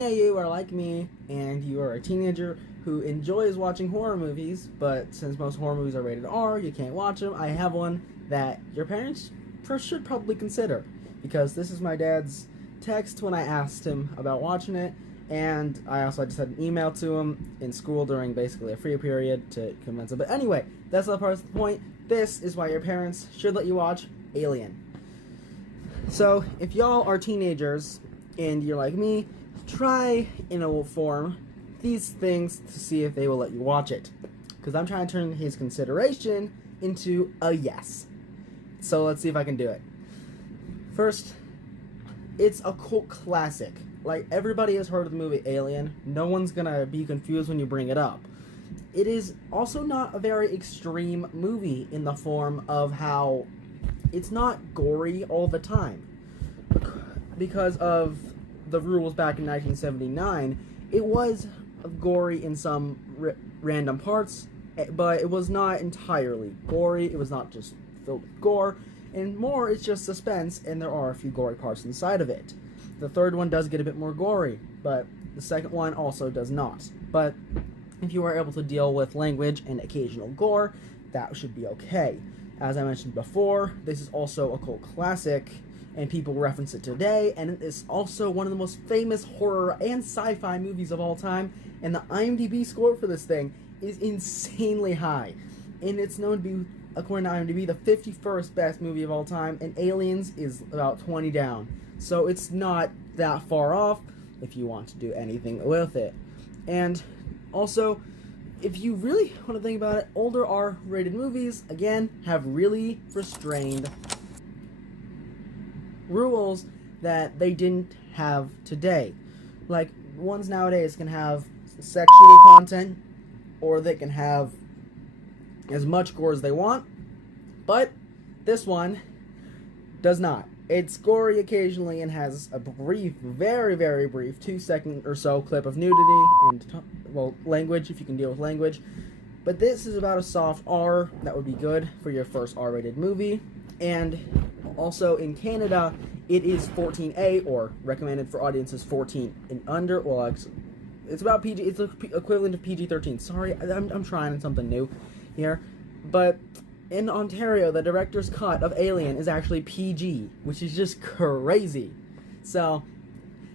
You are like me and you are a teenager who enjoys watching horror movies, but since most horror movies are rated R, you can't watch them. I have one that your parents should probably consider, because this is my dad's text when I asked him about watching it, and I also just had an email to him in school during basically a free period to convince him. But anyway, that's not part of the point. This is why your parents should let you watch Alien. So, if y'all are teenagers and you're like me, try in a form these things to see if they will let you watch it, because I'm trying to turn his consideration into a yes. So let's see if I can do it. First, it's a cult classic. Like, everybody has heard of the movie Alien. No one's gonna be confused when you bring it up. It is also not a very extreme movie in the form of how it's not gory all the time. Because of the rules back in 1979, it was gory in some random parts, but it was not entirely gory. It was not just filled with gore, and more it's just suspense, and there are a few gory parts inside of it. The third one does get a bit more gory, but the second one also does not. But if you are able to deal with language and occasional gore, that should be okay. As I mentioned before, this is also a cult classic, and people reference it today, and it is also one of the most famous horror and sci-fi movies of all time, and the IMDb score for this thing is insanely high, and it's known to be, according to IMDb, the 51st best movie of all time, and Aliens is about 20 down, so it's not that far off if you want to do anything with it. And also, if you really want to think about it, older R-rated movies, again, have really restrained rules that they didn't have today. Like, ones nowadays can have sexual content, or they can have as much gore as they want, but this one does not. It's gory occasionally and has a brief, very, very brief, 2-second or so clip of nudity and, language, if you can deal with language. But this is about a soft R that would be good for your first R-rated movie. And also in Canada, it is 14A, or recommended for audiences 14 and under. Well, it's about PG. It's equivalent to PG-13. Sorry, I'm trying something new here, but in Ontario, the director's cut of Alien is actually PG, which is just crazy. So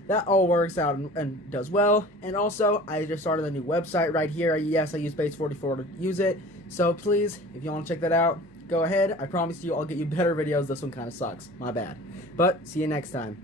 that all works out and does well. And also, I just started a new website right here. Yes, I use Base44 to use it. So please, if you want to check that out, go ahead. I promise you I'll get you better videos. This one kind of sucks. My bad. But see you next time.